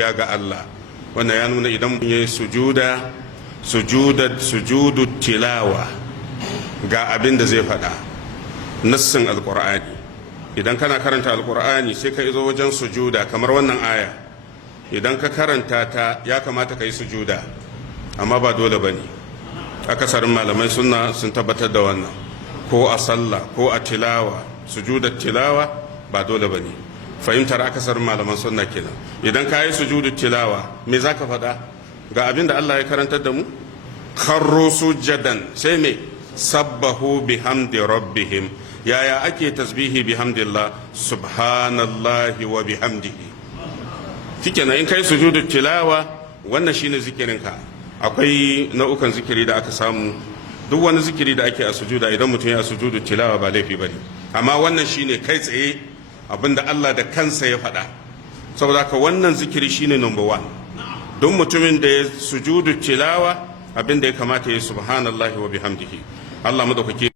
ya ga Allah. Wannan ya nuna idan mun yi sujudu tilawa ga abin da zai faɗa nassin alqur'ani. Idan kana karanta alqur'ani sai ka izo wajen sujuda kamar wannan aya, idan ka karanta ta ya kamata ka yi sujuda, amma ba dole bane. Akasarin malamai sunna sun tabbatar da wannan, ko a sallah ko a tilawa, sujudar tilawa ba dole bane. Fahimtar akasarin malaman sunna kenan. Idan ka yi sujudu tilawa me za ka faɗa? Ga abin da Allah ya karantar da mu, kharru sujadan, sai me sabbahu bihamdi rabbihim. Yaya ake tasbihi bihamdillah? Subhanallahi wa bihamdihi. Shikenan in kai sujudu tilawa wannan shine zikirinka. Akwai nau'ukan zikiri da aka samu, duk wani zikiri da ake a sujuda idan mutum ya sujudu tilawa ba laifi bane, amma wannan shine kai tsaye abinda Allah da kansa ya faɗa. Saboda haka wannan zikiri shine number one. Don mutumin da ya sujudu tilawa abinda ya kamata ya subhanallahi wa bihamdihi. Allah madaukake